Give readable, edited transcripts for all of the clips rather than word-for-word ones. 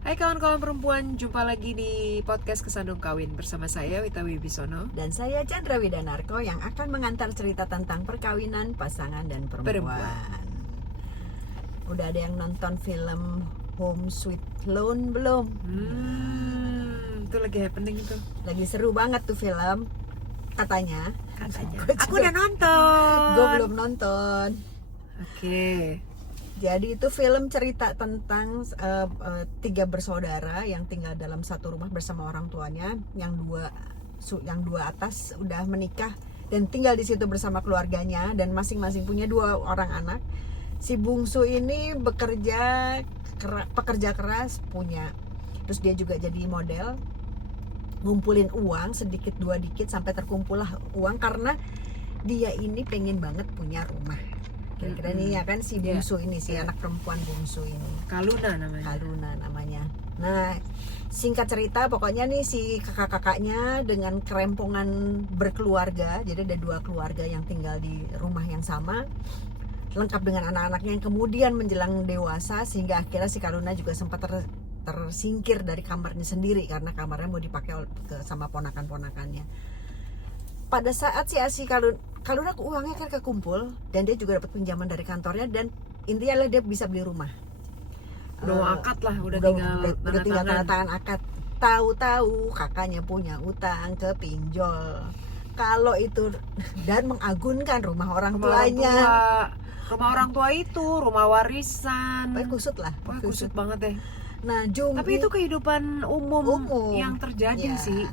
Hai kawan-kawan perempuan, jumpa lagi di podcast Kesandung Kawin bersama saya Wita Wibisono Dan saya Chandra Widanarko yang akan mengantar cerita tentang perkawinan, pasangan, dan perempuan. Udah ada yang nonton film Home Sweet Loan belum? Itu lagi happening tuh. Lagi seru banget tuh film, katanya. Aku udah nonton. Gue belum nonton. Oke. Jadi itu film cerita tentang tiga bersaudara yang tinggal dalam satu rumah bersama orang tuanya. Yang dua atas udah menikah dan tinggal di situ bersama keluarganya dan masing-masing punya 2 orang anak. Si bungsu ini pekerja keras punya. Terus dia juga jadi model, ngumpulin uang sedikit dua dikit sampai terkumpul lah uang karena dia ini pengen banget punya rumah. Kira-kira nih ya kan si bungsu ini, si anak perempuan bungsu ini. Kaluna namanya. Nah, singkat cerita pokoknya nih si kakak-kakaknya dengan kerempongan berkeluarga. Jadi ada 2 keluarga yang tinggal di rumah yang sama, lengkap dengan anak-anaknya yang kemudian menjelang dewasa, sehingga akhirnya si Kaluna juga sempat tersingkir dari kamarnya sendiri karena kamarnya mau dipakai sama ponakan-ponakannya. Pada saat si Kaluna uangnya kan kekumpul dan dia juga dapat pinjaman dari kantornya dan intinya dia bisa beli rumah. Udah akad lah, udah tinggal tanda tangan akad. Tahu-tahu kakaknya punya utang ke pinjol. Kalau itu dan mengagunkan rumah orang tuanya. Rumah orang tua itu rumah warisan. Pokoknya kusut lah. Kusut banget deh. Nah, tapi itu kehidupan umum yang terjadi sih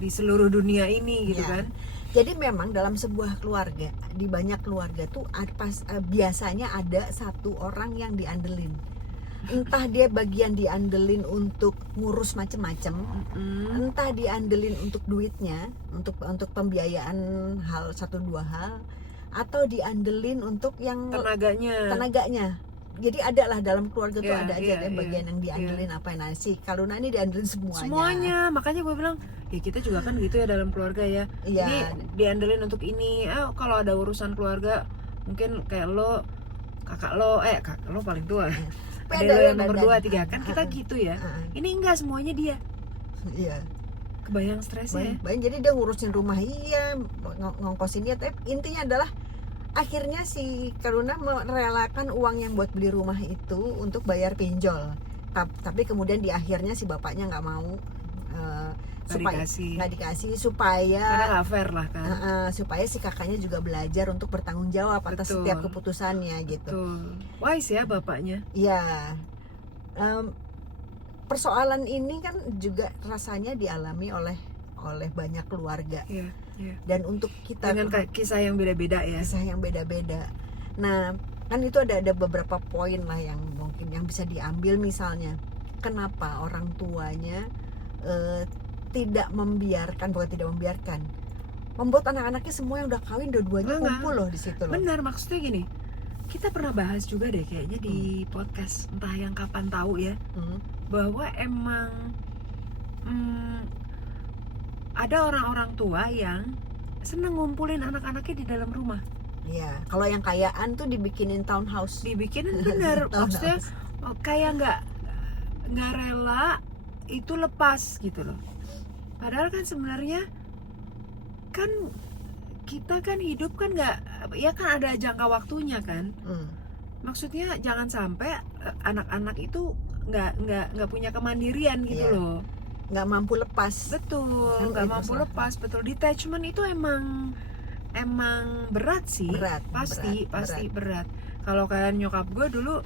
di seluruh dunia ini gitu kan. Jadi memang dalam sebuah keluarga, di banyak keluarga tuh biasanya ada satu orang yang diandelin. Entah dia bagian diandelin untuk ngurus macem-macem, entah diandelin untuk duitnya, untuk pembiayaan hal 1-2 hal, atau diandelin untuk yang tenaganya. Jadi ada lah dalam keluarga tuh ada aja deh bagian yang diandelin apa. Nah si Kaluna ini diandelin semuanya. Makanya gue bilang ya kita juga kan gitu ya dalam keluarga ya. Jadi diandelin untuk ini. Kalau ada urusan keluarga mungkin kayak lo, kakak lo paling tua. Ada lo yang nomor 2, 3 kan kita gitu ya. Ini enggak semuanya dia. Iya. Kebayang stresnya. Jadi dia ngurusin rumah, ngongkosin dia. Tapi intinya adalah akhirnya si Kaluna merelakan uang yang buat beli rumah itu untuk bayar pinjol. Tapi kemudian di akhirnya si bapaknya nggak mau, nggak dikasih supaya karena nggak fair lah kan. Supaya si kakaknya juga belajar untuk bertanggung jawab atas setiap keputusannya gitu. Wise ya bapaknya. Iya. Persoalan ini kan juga rasanya dialami oleh banyak keluarga. Dan untuk kita dengan kisah yang beda-beda ya. Nah, kan itu ada beberapa poin lah yang mungkin yang bisa diambil, misalnya kenapa orang tuanya tidak membiarkan membuat anak-anaknya semua yang udah kawin dua-duanya kumpul loh di situ loh. Benar, maksudnya gini. Kita pernah bahas juga deh kayaknya di podcast entah yang kapan tahu ya. Bahwa emang ada orang-orang tua yang seneng ngumpulin anak-anaknya di dalam rumah. Iya, kalau yang kayaan tuh dibikinin townhouse. Dibikinin bener, maksudnya kayak nggak rela itu lepas gitu loh. Padahal kan sebenarnya kan kita kan hidup kan nggak, ya kan ada jangka waktunya kan. Maksudnya jangan sampai anak-anak itu nggak punya kemandirian gitu loh. Nggak mampu lepas. Betul, nggak mampu lepas, betul. Detachment itu emang berat sih. Pasti berat. Kalau kayak nyokap gue dulu,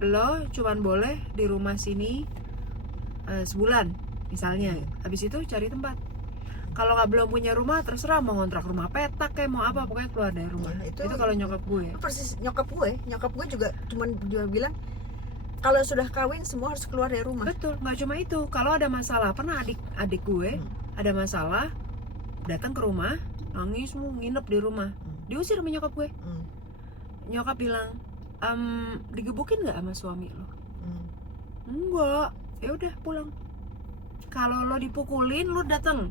lo cuman boleh di rumah sini sebulan misalnya. Habis itu cari tempat. Kalau belum punya rumah terserah mau ngontrak rumah petak kayak mau apa, pokoknya keluar dari rumah. Itu kalau nyokap gue. Persis nyokap gue juga cuman dia bilang kalau sudah kawin semua harus keluar dari rumah. Betul, nggak cuma itu. Kalau ada masalah, pernah adik gue ada masalah, datang ke rumah, nangis, nginep di rumah, diusir sama nyokap gue. Nyokap bilang, digebukin nggak sama suami lo? Enggak, ya udah pulang. Kalau lo dipukulin, lo datang.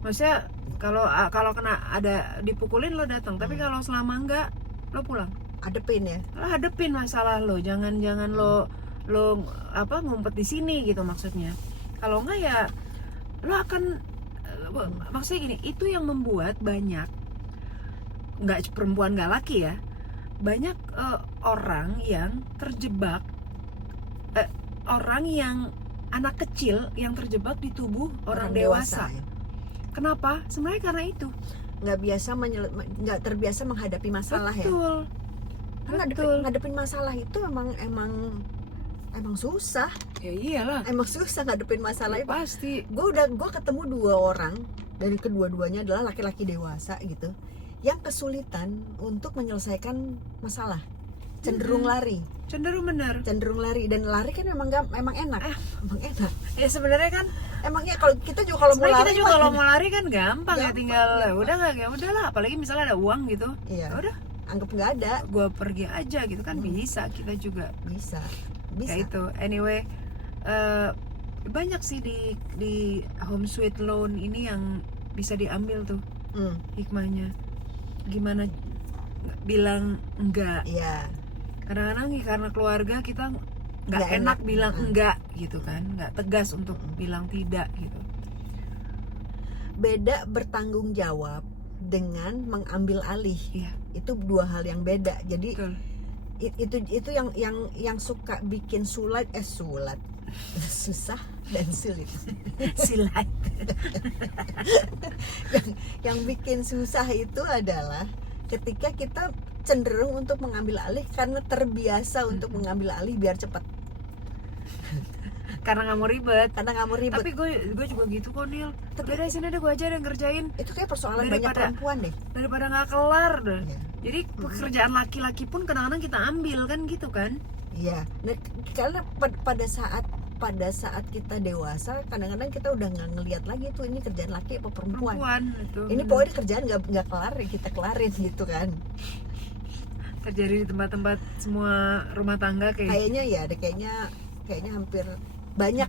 Maksudnya kalau kena ada dipukulin lo datang, tapi kalau selama enggak lo pulang. Hadepin ya. Lo hadepin masalah lo, jangan lo ngumpet di sini gitu maksudnya. Kalau enggak ya lo akan maksudnya gini, itu yang membuat banyak, nggak perempuan nggak laki ya, banyak orang yang terjebak, orang yang anak kecil yang terjebak di tubuh orang dewasa. Ya. Kenapa? Sebenarnya karena itu nggak terbiasa menghadapi masalah. betul. Ya. Karena Betul. ngadepin masalah itu emang susah. Ya iyalah. Emang susah ngadepin masalah Ya, itu. pasti. Gue ketemu 2 orang dari kedua-duanya adalah laki-laki dewasa gitu, yang kesulitan untuk menyelesaikan masalah, cenderung lari. Cenderung benar. Dan lari kan memang enak. Emang enak. Ya sebenarnya kan Emangnya kalau kita juga kalau mau sebenarnya lari kita juga kalau mau lari kan gampang ya, Gampang, tinggal gampang. udah nggak, ya udahlah, apalagi misalnya ada uang gitu. Iya. Ya udah, anggap nggak ada. gue pergi aja gitu kan, bisa kita juga. Bisa. Ya itu. Anyway, banyak sih di home sweet loan ini yang bisa diambil tuh hikmahnya. Gimana bilang enggak. Iya. Kadang-kadang ya karena keluarga kita nggak Nggak enak enak. bilang enggak gitu kan, nggak tegas untuk bilang tidak gitu. Beda bertanggung jawab dengan mengambil alih. Iya. Itu 2 hal yang beda. Jadi Betul. itu yang suka bikin sulit susah dan sulit. Silat. yang bikin susah itu adalah ketika kita cenderung untuk mengambil alih karena terbiasa untuk mengambil alih biar cepat, Karena nggak mau ribet. karena nggak mau ribet. Tapi gue juga gitu kok, Nil. Udah dari sini deh, gue aja yang ngerjain Itu kayak persoalan banyak Daripada- perempuan deh. daripada nggak kelar deh. Iya. Jadi pekerjaan laki-laki pun kadang-kadang kita ambil kan gitu kan. Iya. Nah, karena pada saat kita dewasa, kadang-kadang kita udah nggak ngelihat lagi tuh ini kerjaan laki apa perempuan. Itu Ini pokoknya kerjaan nggak kelar ya kita kelarin gitu kan. terjadi di tempat-tempat semua rumah tangga kayak Kayaknya ya, ada kayaknya hampir banyak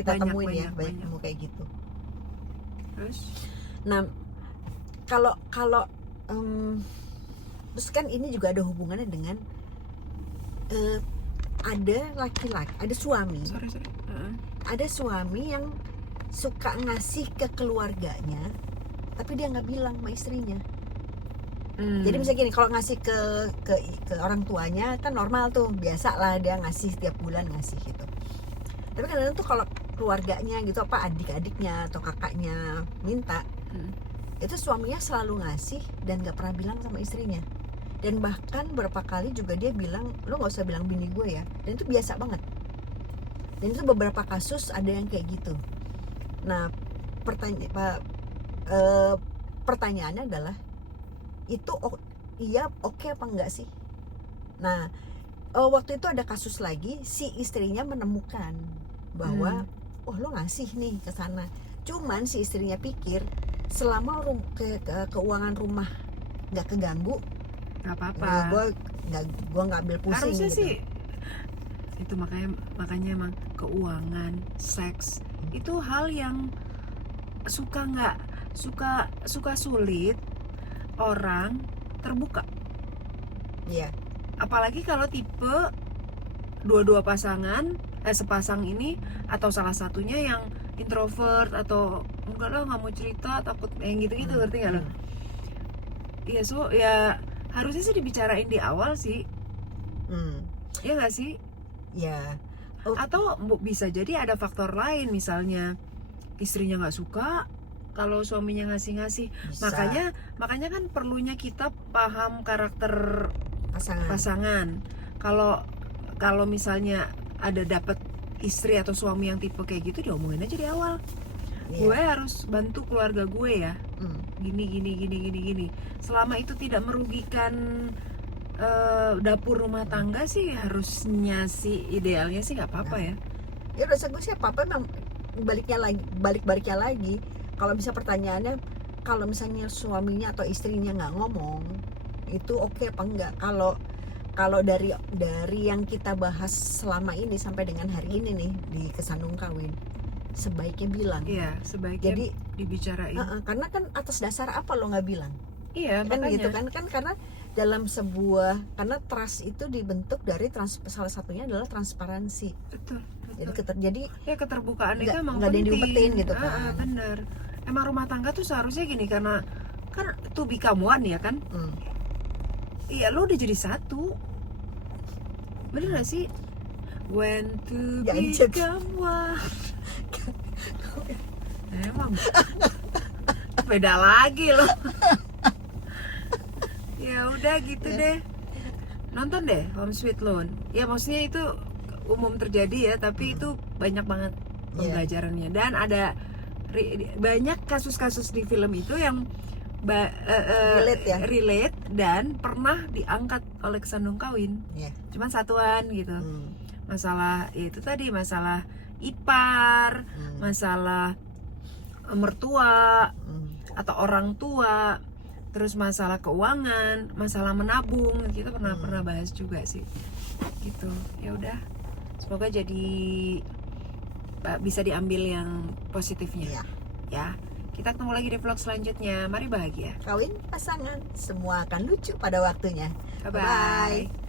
kita temuin ya, banyak. mau kayak gitu. terus. Nah, kalau terus kan ini juga ada hubungannya dengan ada laki-laki, ada suami, Sorry. ada suami yang suka ngasih ke keluarganya, tapi dia nggak bilang sama istrinya. Jadi misalnya gini, kalau ngasih ke orang tuanya kan normal tuh, biasa lah dia ngasih setiap bulan ngasih gitu. Tapi kadang-kadang tuh kalau keluarganya gitu, apa adik-adiknya atau kakaknya minta, itu suaminya selalu ngasih dan nggak pernah bilang sama istrinya. Dan bahkan beberapa kali juga dia bilang, lo nggak usah bilang bini gue ya. Dan itu biasa banget. Dan itu beberapa kasus ada yang kayak gitu. Nah, pertanyaannya adalah, itu iya oke apa enggak sih? Nah, waktu itu ada kasus lagi, si istrinya menemukan bahwa oh lo ngasih nih ke sana. Cuman si istrinya pikir selama keuangan rumah nggak keganggu, nggak apa-apa. Gue nggak ambil pusing. Harusnya gitu. sih itu makanya emang keuangan, seks itu hal yang suka sulit orang terbuka. Iya. Apalagi kalau tipe dua-dua pasangan, sepasang ini atau salah satunya yang introvert atau enggak lah nggak mau cerita, takut yang gitu-gitu, ngerti nggak lo? Iya, ya harusnya sih dibicarain di awal sih. Iya nggak sih? Ya. Atau bisa jadi ada faktor lain, misalnya istrinya nggak suka kalau suaminya ngasih-ngasih. Makanya kan perlunya kita paham karakter pasangan. Kalau misalnya ada dapet istri atau suami yang tipe kayak gitu, diomongin aja di awal. Gue harus bantu keluarga gue ya. Gini. Selama itu tidak merugikan dapur rumah tangga sih, harusnya sih idealnya sih nggak apa-apa ya. Ya rasa gue sih apa-apa memang baliknya lagi. Kalau bisa pertanyaannya, kalau misalnya suaminya atau istrinya nggak ngomong, itu oke apa enggak? Kalau dari yang kita bahas selama ini sampai dengan hari ini nih di Kesandung Kawin, sebaiknya bilang. Iya, sebaiknya dibicarain. Karena kan atas dasar apa lo nggak bilang? Iya, Kan makanya. gitu kan karena dalam sebuah, karena trust itu dibentuk dari salah satunya adalah transparansi. Betul. Jadi Ya keterbukaan itu nggak emang ada yang penting. diumpetin gitu kan. Bener. Emang rumah tangga tuh seharusnya gini, karena kan to become one ya kan. Iya, lo udah jadi satu. Bener gak sih? When to Gadget. become one. Emang beda lagi loh. Ya udah gitu deh. Nonton deh Home Sweet Loan. Ya maksudnya itu umum terjadi ya, tapi itu banyak banget pembelajarannya. Dan ada banyak kasus-kasus di film itu yang relate dan pernah diangkat oleh kesandung kawin. Cuman satuan gitu. Masalah ya itu tadi, masalah ipar, masalah mertua atau orang tua, terus masalah keuangan, masalah menabung, kita pernah bahas juga sih gitu. Ya udah, semoga jadi bisa diambil yang positifnya ya. Kita ketemu lagi di vlog selanjutnya. Mari bahagia. Kawin pasangan semua akan lucu pada waktunya. Bye bye.